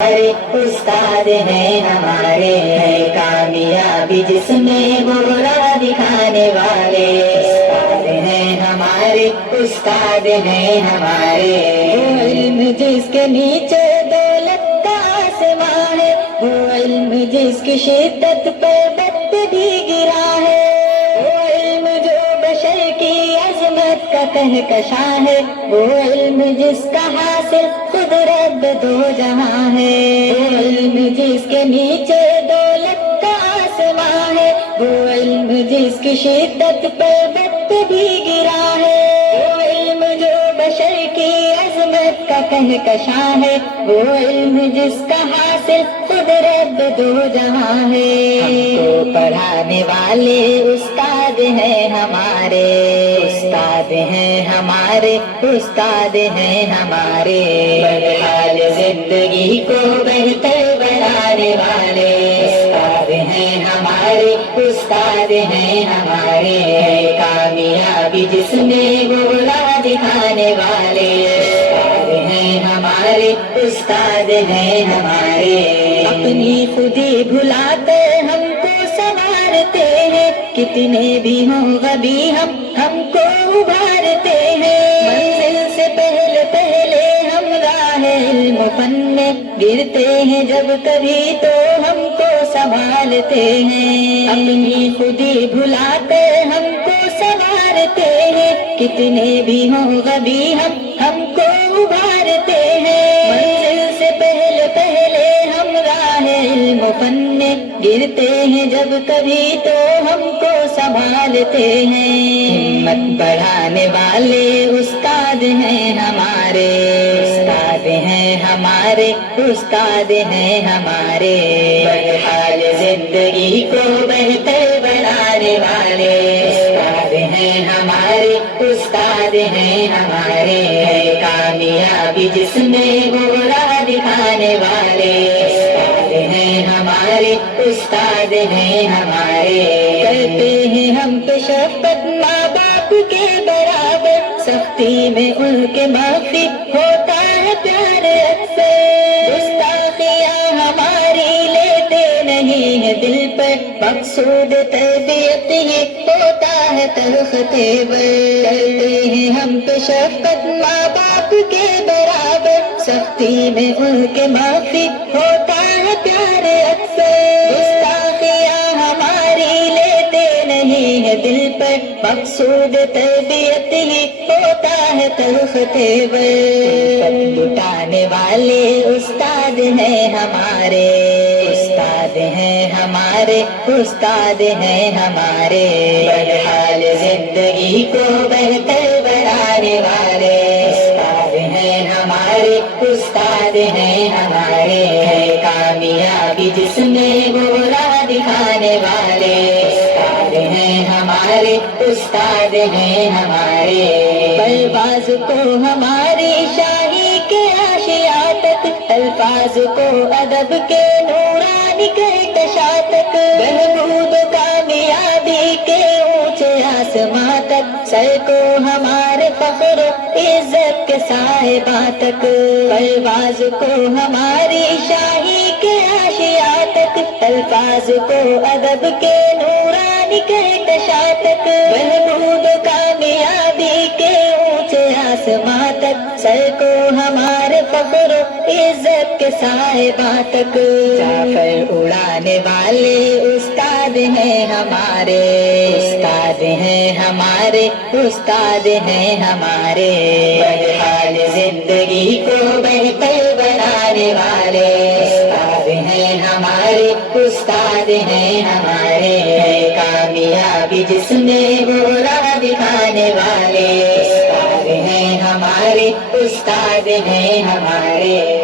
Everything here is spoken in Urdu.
ہمارے استاد ہیں ہمارے، کامیابی جس میں وہ راہ دکھانے والے استاد ہیں ہمارے، استاد ہیں ہمارے۔ وہ علم جس کے نیچے دولت کا آسمان ہے، وہ علم جس کی شدت پر وقت بھی گرا ہے، وہ علم جو بشر کی عظمت کا کہکشاں ہے، وہ علم جس کا حاصل خود رب دو جہاں ہے، وہ علم جس کے نیچے دولت کا آسمان ہے، وہ علم جس کی شدت پر وقت بھی گرا ہے، وہ علم جو بشر کی عظمت کا کہکشاں ہے، وہ علم جس کا حاصل خود رب دو جہاں ہے۔ ہم کو پڑھانے والے استاد ہیں ہمارے، استاد ہیں ہمارے، استاد ہیں ہمارے، بدحال زندگی کو بہتر بنانے والے استاد ہیں ہمارے، استاد ہیں ہمارے، کامیابی جس میں وہ راہ دکھانے والے استاد ہیں ہمارے، استاد ہیں ہمارے۔ اپنی خودی بھلا کر ہم کو سنوارتے ہیں، کتنے بھی ہوں غبی ہم کو ابھارتے ہیں، منزل سے پہلے پہلے ہم راہ علم فن میں گرتے ہیں، جب کبھی تو ہم کو سنبھالتے ہیں، اپنی خودی بھلا کر ہم کو سنوارتے ہیں، کتنے بھی ہوں غبی ہم کو ابھارتے ہیں، منزل سے پہلے پہلے ہم راہ علم فن میں گرتے ہیں، جب کبھی تو ہم کو سنبھالتے ہیں، ہمت بڑھانے والے استاد ہیں ہمارے، استاد ہیں ہمارے، استاد ہیں ہمارے، بدحال زندگی کو بہتر بنانے والے استاد ہیں ہمارے، استاد ہیں ہمارے، کامیابی جس میں وہ راہ دکھانے والے استاد ہیں ہمارے، استاد ہیں ہمارے۔ کرتے ہیں ہم پہ شفقت ماں باپ کے برابر، سختی میں ان کے معافی ہوتا ہے پیار اکثر، گستاخیاں ہماری لیتے نہیں ہے دل پر، مقصود تربیت یہ ہوتا ہے تلخ تیور، کرتے ہیں ہم پہ شفقت ماں باپ کے برابر، سختی میں ان کے معافی ہوتا ہے پیار اکثر، گستاخیاں ہماری لیتے نہیں ہے دل پر، مقصود تربیت ہی ہوتا ہے تلخ تیور، لٹانے والے استاد ہیں ہمارے، استاد ہیں ہمارے، استاد ہیں ہمارے، بدحال زندگی کو بہتر بنانے والے استاد ہیں ہمارے، استاد ہیں ہمارے، کامیابی جس میں وہ راہ دکھانے والے استاد ہیں ہمارے، استاد ہیں ہمارے، پرواز کو ہماری شاہی کے آشیا تک، الفاظ کو ادب کے نورانی کہکشاں تک، بہبود کامیابی کے اونچے آسماں تک، سر کو ہمارے فخر عزت کے صاحباں تک، پرواز کو ہماری شاہی کے آشیا تک، الفاظ کو ادب کے نورانی کہکشاں تک، بہبود کامیابی کے اونچے آسماں تک، سر کو ہمارے فخر عزت کے صاحباں تک، جعفر اڑانے والے استاد ہیں ہمارے، استاد ہیں ہمارے، استاد ہیں ہمارے، بدحال زندگی کو بہتر بنانے والے استاد ہیں ہمارے، استاد ہیں ہمارے، کامیابی جس میں وہ راہ دکھانے والے استاد ہیں ہمارے، استاد ہیں ہمارے۔